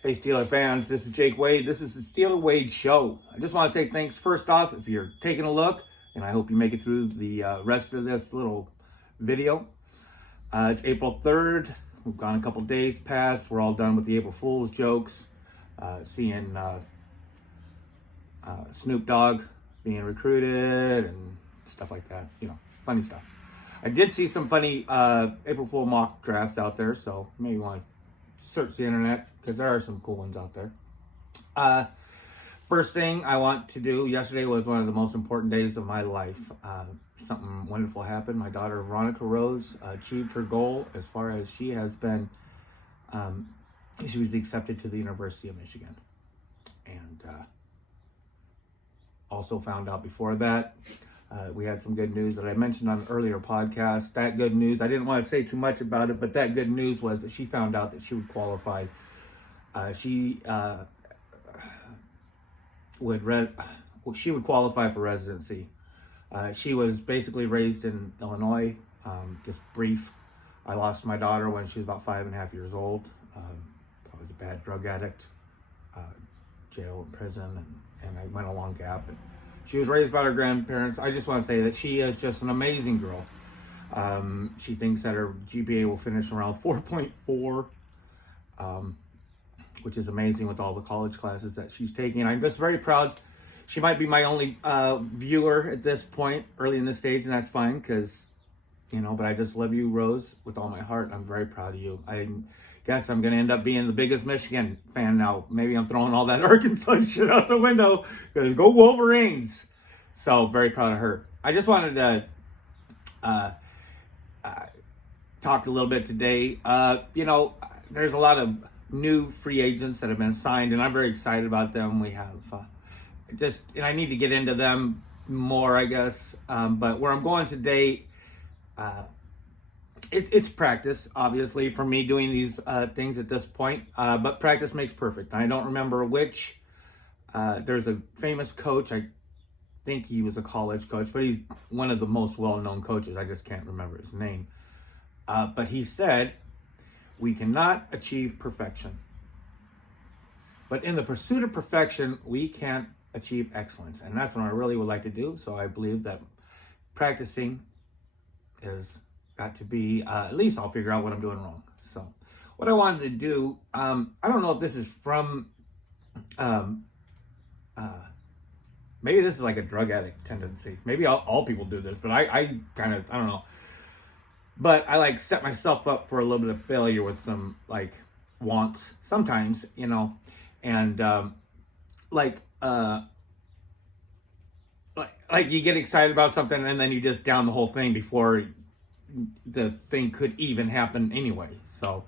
Hey Steeler fans, this is Jake Wade. This is the Steeler Wade Show. I just want to say thanks first off if you're taking a look, and I hope you make it through the rest of this little video. It's April 3rd. We've gone a couple days past. We're all done with the April Fool's jokes. Seeing Snoop Dogg being recruited and stuff like that. You know, funny stuff. I did see some funny April Fool mock drafts out there, so maybe you want to search the internet because there are some cool ones out there. First thing I want to do, yesterday was one of the most important days of my life. Something wonderful happened. My daughter Veronica Rose achieved her goal as far as she has been. She was accepted to the University of Michigan, and also found out before that we had some good news that I mentioned on an earlier podcast. That good news, I didn't want to say too much about it, but that good news was that she found out that she would qualify. She would qualify for residency. She was basically raised in Illinois. Just brief. I lost my daughter when she was about 5.5 years old. I was a bad drug addict, jail and prison, and I went a long gap. And she was raised by her grandparents. I just want to say that she is just an amazing girl. She thinks that her GPA will finish around 4.4, which is amazing with all the college classes that she's taking. I'm just very proud. She might be my only viewer at this point, early in this stage, and that's fine because, you know, but I just love you, Rose, with all my heart. I'm very proud of you. I guess I'm going to end up being the biggest Michigan fan now. Maybe I'm throwing all that Arkansas shit out the window because go Wolverines. So very proud of her. I just wanted to talk a little bit today. You know, there's a lot of new free agents that have been signed, and I'm very excited about them. We have and I need to get into them more, I guess. But where I'm going today, it's practice, obviously, for me doing these things at this point. But practice makes perfect. I don't remember which. There's a famous coach. I think he was a college coach, but he's one of the most well-known coaches. I just can't remember his name. But he said, we cannot achieve perfection. But in the pursuit of perfection, we can't achieve excellence. And that's what I really would like to do. So I believe that practicing is got to be, at least I'll figure out what I'm doing wrong. So what I wanted to do, I don't know if this is from, maybe this is like a drug addict tendency. Maybe all people do this, but I kind of, I don't know. But I like set myself up for a little bit of failure with some like wants sometimes, you know, and like you get excited about something and then you just down the whole thing before the thing could even happen anyway. So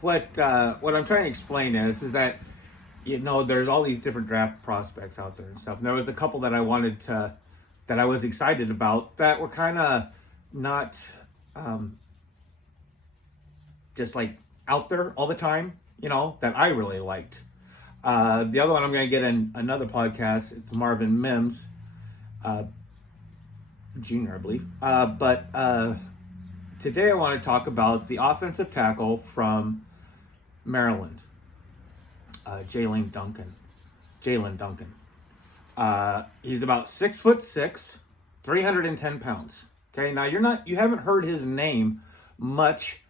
what I'm trying to explain is that, you know, there's all these different draft prospects out there and stuff. And there was a couple that I wanted to, that I was excited about that were kind of not just like out there all the time, you know, that I really liked. The other one I'm going to get in another podcast. It's Marvin Mims, Jr., I believe. But today I want to talk about the offensive tackle from Maryland, Jaylen Duncan. He's about 6'6", 310 pounds. Okay, now you haven't heard his name much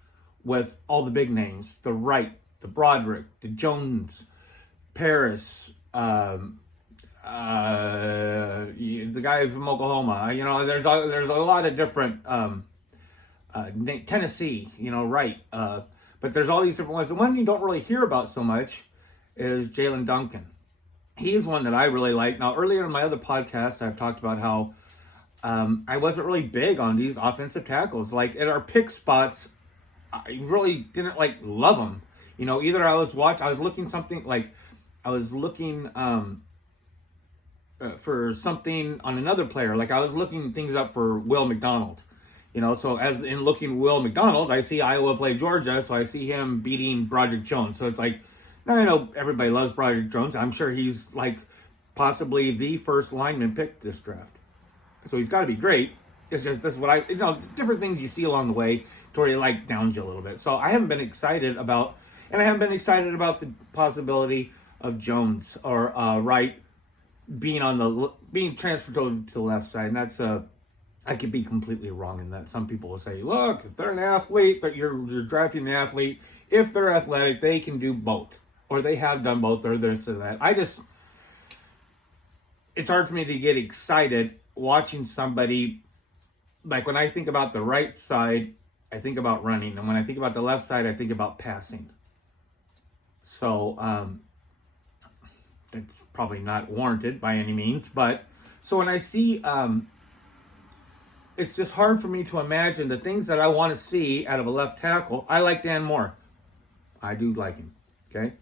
with all the big names: the Wright, the Broderick, the Jones, Paris, the guy from Oklahoma. You know, there's a lot of different Tennessee. You know, Wright. But there's all these different ones. The one you don't really hear about so much is Jaylen Duncan. He's one that I really like. Now, earlier in my other podcast, I've talked about how I wasn't really big on these offensive tackles. Like, at our pick spots, I really didn't, like, love them. You know, either I was looking for something on another player. Like, I was looking things up for Will McDonald. You know, so as in looking Will McDonald, I see Iowa play Georgia, so I see him beating Broderick Jones. So it's like, now I know everybody loves Broderick Jones. I'm sure he's like possibly the first lineman picked this draft. So he's got to be great. It's just, this is what different things you see along the way to where you like downs you a little bit. So I haven't been excited about And I haven't been excited about the possibility of Jones or Wright being transferred over to the left side. And that's I could be completely wrong in that. Some people will say, look, if they're an athlete, but you're drafting the athlete, if they're athletic, they can do both. Or they have done both, or this or that. It's hard for me to get excited watching somebody, like when I think about the right side, I think about running. And when I think about the left side, I think about passing. So, it's probably not warranted by any means. But, so when I see, it's just hard for me to imagine the things that I want to see out of a left tackle. I like Dan Moore. I do like him. Okay.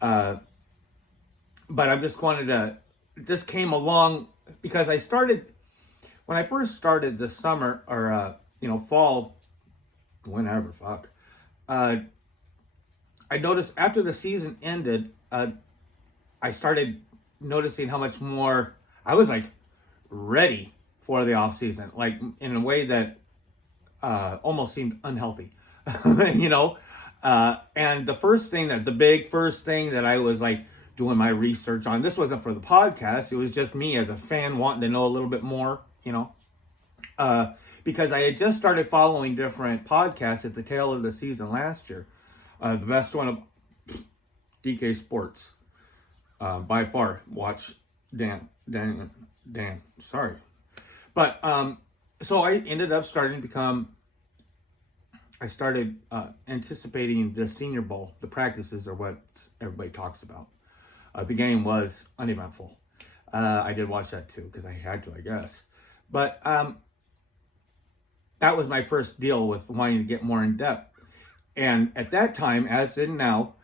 But I'm just wanted to, this came along because when I first started this summer or, fall, whenever, I noticed after the season ended, I started noticing how much more I was like ready for the off season, like in a way that almost seemed unhealthy, and the big first thing that I was like doing my research on, this wasn't for the podcast, it was just me as a fan wanting to know a little bit more, because I had just started following different podcasts at the tail of the season last year. The best one of DK Sports, by far. Watch Dan. Sorry. But, so I ended up anticipating the Senior Bowl. The practices are what everybody talks about. The game was uneventful. I did watch that too, because I had to, I guess. But, that was my first deal with wanting to get more in depth. And at that time, as in now,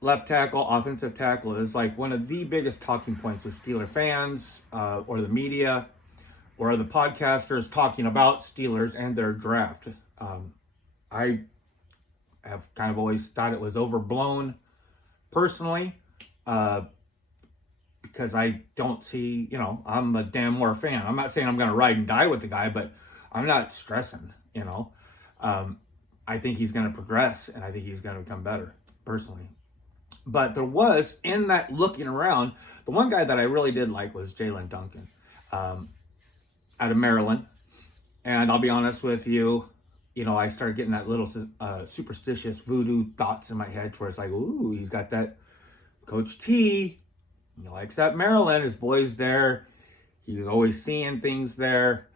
left tackle, offensive tackle is like one of the biggest talking points with Steeler fans, or the media, or the podcasters talking about Steelers and their draft. I have kind of always thought it was overblown personally, because I don't see, I'm a Dan Moore fan. I'm not saying I'm going to ride and die with the guy, but I'm not stressing, I think he's going to progress, and I think he's going to become better, personally. But there was, in that looking around, the one guy that I really did like was Jaylen Duncan, out of Maryland. And I'll be honest with you, I started getting that little superstitious voodoo thoughts in my head where it's like, ooh, he's got that Coach T. He likes that Maryland. His boy's there. He's always seeing things there.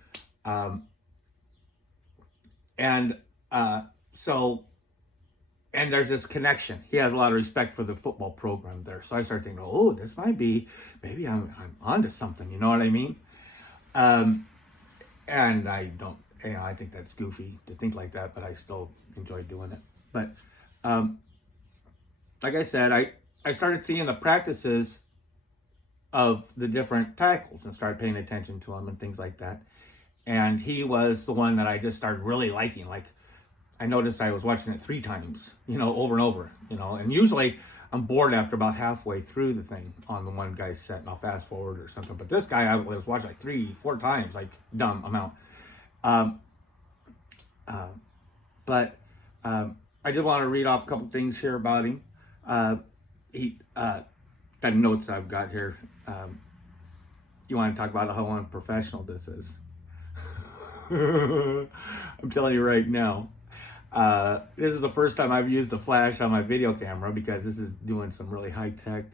And there's this connection. He has a lot of respect for the football program there. So I started thinking, oh, this might be, maybe I'm onto something. You know what I mean? And I don't, I think that's goofy to think like that, but I still enjoy doing it. But like I said, I started seeing the practices of the different tackles and started paying attention to them and things like that. And he was the one that I just started really liking. Like, I noticed I was watching it 3 times, over and over, and usually I'm bored after about halfway through the thing on the one guy's set, and I'll fast forward or something. But this guy, I was watching like 3-4 times, like dumb amount. But I did want to read off a couple things here about him. The notes I've got here. You want to talk about how unprofessional this is? I'm telling you right now. This is the first time I've used the flash on my video camera because this is doing some really high-tech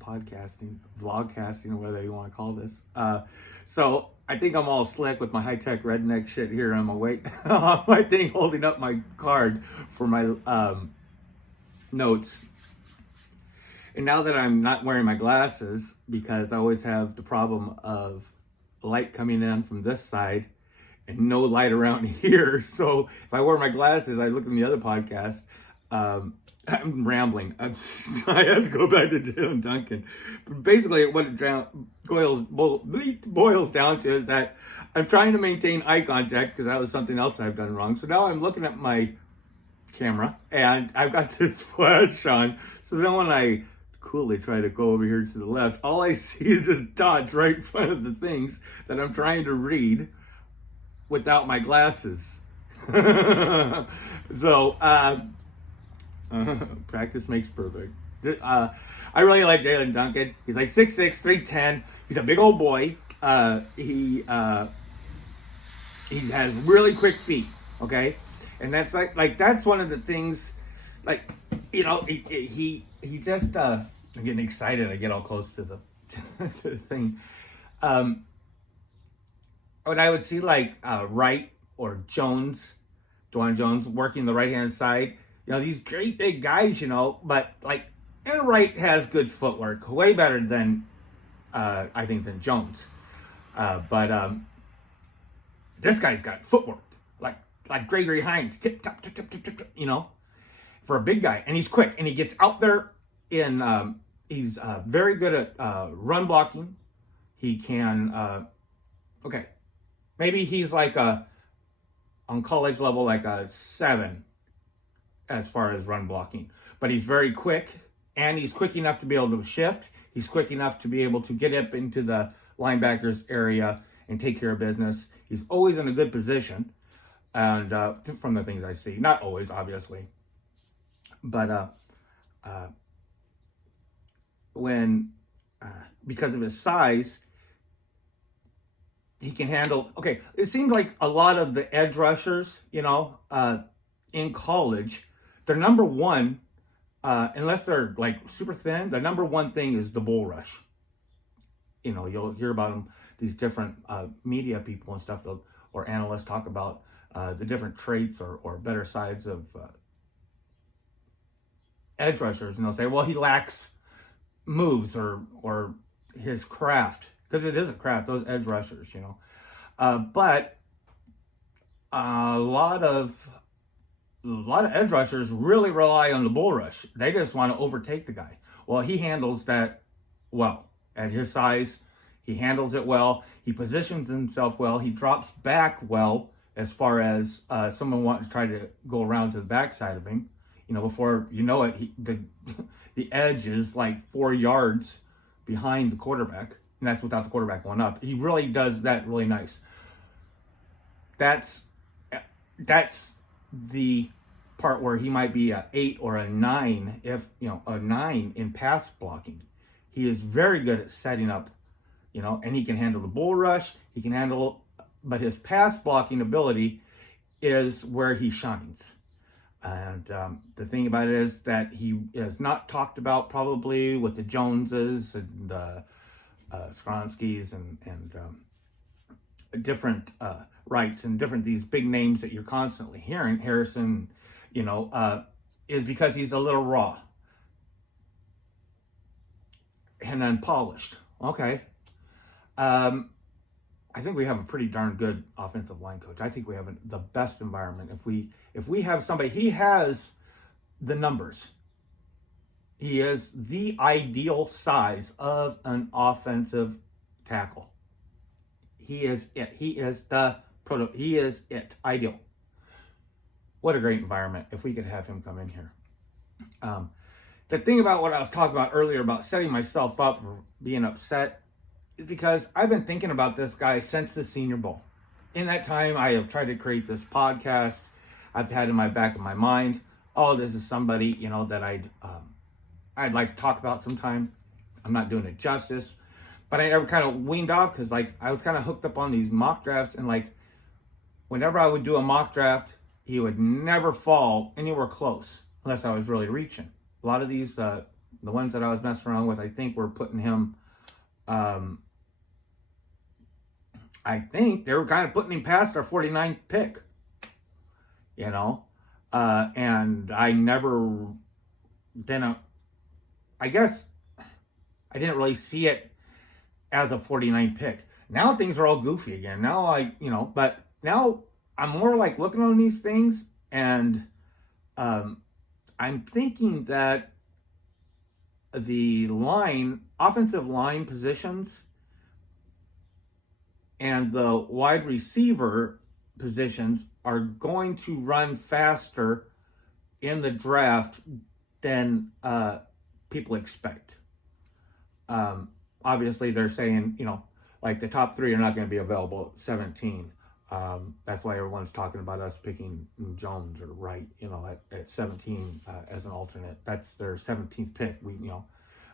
podcasting, vlogcasting, or whatever you want to call this. So I think I'm all slick with my high-tech redneck shit here on my thing, holding up my card for my notes. And now that I'm not wearing my glasses, because I always have the problem of light coming in from this side and no light around here. So if I wear my glasses, I look in the other podcast, I'm rambling. I have to go back to Jaylen Duncan. But basically, what it boils down to is that I'm trying to maintain eye contact because that was something else I've done wrong. So now I'm looking at my camera and I've got this flash on. So then when I coolly try to go over here to the left, all I see is just dots right in front of the things that I'm trying to read without my glasses. So Practice makes perfect. I really like Jaylen Duncan. He's like 6'6", 310. He's a big old boy. He has really quick feet. Okay, and that's like that's one of the things. Like, he just. I'm getting excited. I get all close to the to the thing. When I would see like Wright or Dwan Jones working the right hand side, these great big guys, but like, and Wright has good footwork, way better than I think than Jones. But this guy's got footwork, like Gregory Hines, tip top, tip tip tip tip, for a big guy, and he's quick, and he gets out there in. He's very good at run blocking. He can. Okay, maybe he's like on college level, like a 7 as far as run blocking, but he's very quick, and he's quick enough to be able to shift. He's quick enough to be able to get up into the linebackers area and take care of business. He's always in a good position, and from the things I see, not always, obviously, but when because of his size, he can handle. Okay, it seems like a lot of the edge rushers, in college, their number one, unless they're like super thin, their number one thing is the bull rush. You'll hear about them. These different media people and stuff, or analysts talk about the different traits or better sides of edge rushers, and they'll say, well, he lacks moves or his craft, because it is a craft, those edge rushers, but a lot of edge rushers really rely on the bull rush. They just want to overtake the guy. Well, he handles that well. At his size, he handles it well. He positions himself well. He drops back well, as far as someone wanting to try to go around to the backside of him. Before you know it, the edge is like 4 yards behind the quarterback, and that's without the quarterback going up. He really does that really nice. That's the part where he might be a 8 or a 9, if a 9 in pass blocking. He is very good at setting up, and he can handle the bull rush. He can handle, but his pass blocking ability is where he shines. And the thing about it is that he is not talked about probably with the Joneses and the Skronskys and different Wrights and different these big names that you're constantly hearing. Harrison, is because he's a little raw and unpolished. Okay. I think we have a pretty darn good offensive line coach. I think we have the best environment. If we have somebody, he has the numbers. He is the ideal size of an offensive tackle. He is it. He is it. Ideal. What a great environment if we could have him come in here. The thing about what I was talking about earlier about setting myself up for being upset is because I've been thinking about this guy since the Senior Bowl. In that time, I have tried to create this podcast. I've had in my back of my mind, this is somebody, that I'd like to talk about sometime. I'm not doing it justice, but I never kind of weaned off because I was kind of hooked up on these mock drafts, and whenever I would do a mock draft, he would never fall anywhere close unless I was really reaching. A lot of these, the ones that I was messing around with, I think were putting him, I think they were kind of putting him past our 49th pick, and I never, I guess I didn't really see it as a 49th pick. Now things are all goofy again. Now but now I'm more like looking on these things, and I'm thinking that the offensive line positions and the wide receiver positions are going to run faster in the draft than people expect. Obviously, they're saying, the top 3 are not going to be available at 17. That's why everyone's talking about us picking Jones or Wright, at 17 as an alternate. That's their 17th pick.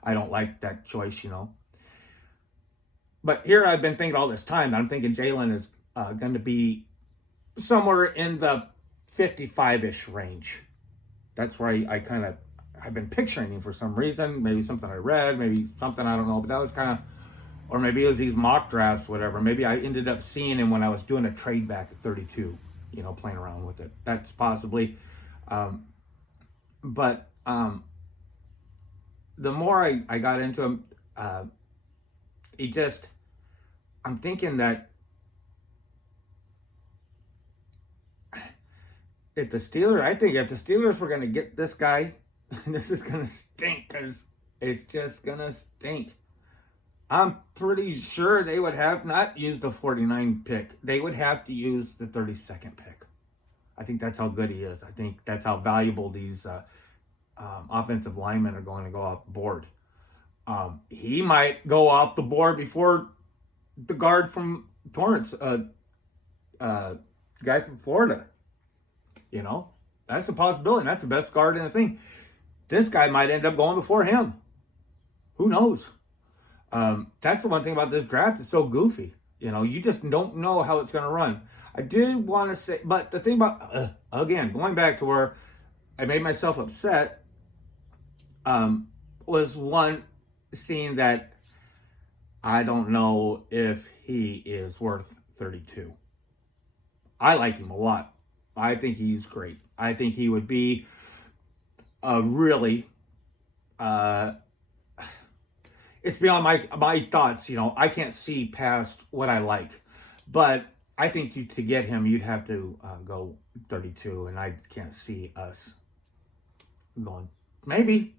I don't like that choice, But here I've been thinking all this time, I'm thinking Jaylen is going to be somewhere in the 55-ish range. That's where I've been picturing him for some reason. Maybe something I read, maybe something I don't know. But that was kind of, or maybe it was these mock drafts, whatever. Maybe I ended up seeing him when I was doing a trade back at 32, playing around with it. That's possibly. But the more I got into him, I'm thinking that if the Steelers were going to get this guy, this is going to stink, because it's just going to stink. I'm pretty sure they would have not used the 49 pick. They would have to use the 32nd pick. I think that's how good he is. I think that's how valuable these offensive linemen are going to go off the board. He might go off the board before the guard from Torrance, guy from Florida. That's a possibility. That's the best guard in the thing. This guy might end up going before him. Who knows? That's the one thing about this draft. It's so goofy. You just don't know how it's going to run. I did want to say, but the thing about, again, going back to where I made myself upset, was one seeing that I don't know if he is worth 32. I like him a lot. I think he's great. I think he would be a really, it's beyond my thoughts. I can't see past what I like, but I think to get him, you'd have to go 32, and I can't see us going. Maybe.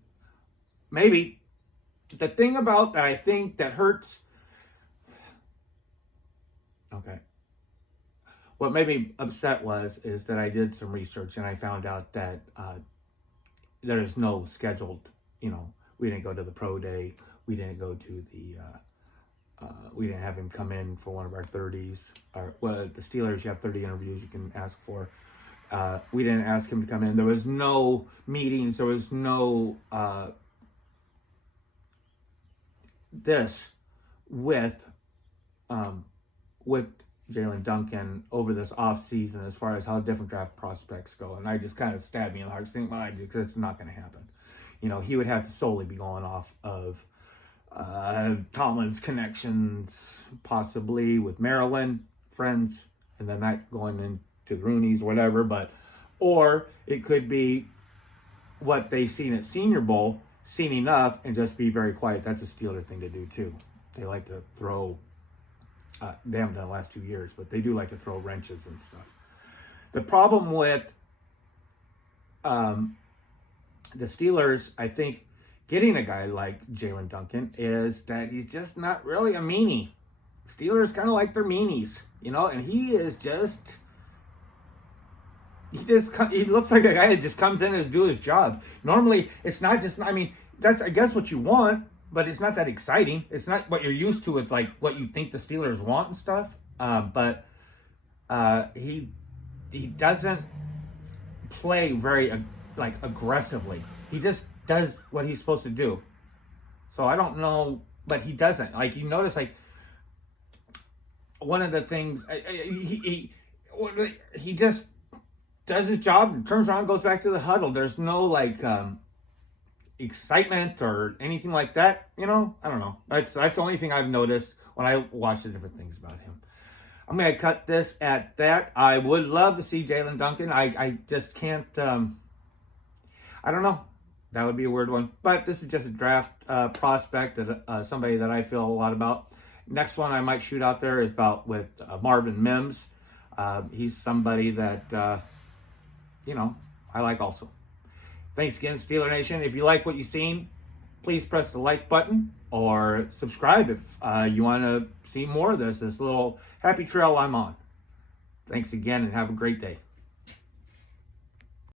The thing about that I think that hurts. Okay. What made me upset is that I did some research and I found out that there is no scheduled, we didn't go to the pro day. We didn't go to we didn't have him come in for one of our 30s. The Steelers, you have 30 interviews you can ask for. We didn't ask him to come in. There was no meetings. There was no this with Jaylen Duncan over this offseason as far as how different draft prospects go. And I just kind of stabbed me in the heart saying, well, because it's not going to happen. He would have to solely be going off of Tomlin's connections, possibly with Maryland friends, and then that going into Rooney's, whatever. Or it could be what they've seen at Senior Bowl, seen enough, and just be very quiet. That's a Steeler thing to do too. They like to throw. They haven't done the last 2 years, but they do like to throw wrenches and stuff. The problem with the Steelers, I think, getting a guy like Jaylen Duncan is that he's just not really a meanie. Steelers kind of like their meanies, and he looks like a guy that just comes in and do his job. Normally, it's not just, that's, I guess, what you want, but it's not that exciting. It's not what you're used to. It's like what you think the Steelers want and stuff. But he doesn't play very aggressively. He just does what he's supposed to do. So I don't know, but he doesn't. You notice, one of the things, he just does his job and turns around and goes back to the huddle. There's no excitement or anything like that. I don't know. That's the only thing I've noticed when I watch the different things about him. I'm going to cut this at that. I would love to see Jaylen Duncan. I just can't, I don't know. That would be a weird one. But this is just a draft prospect, that somebody that I feel a lot about. Next one I might shoot out there is with Marvin Mims. He's somebody that, I like also. Thanks again, Steeler Nation. If you like what you've seen, please press the like button or subscribe if you want to see more of this little happy trail I'm on. Thanks again and have a great day.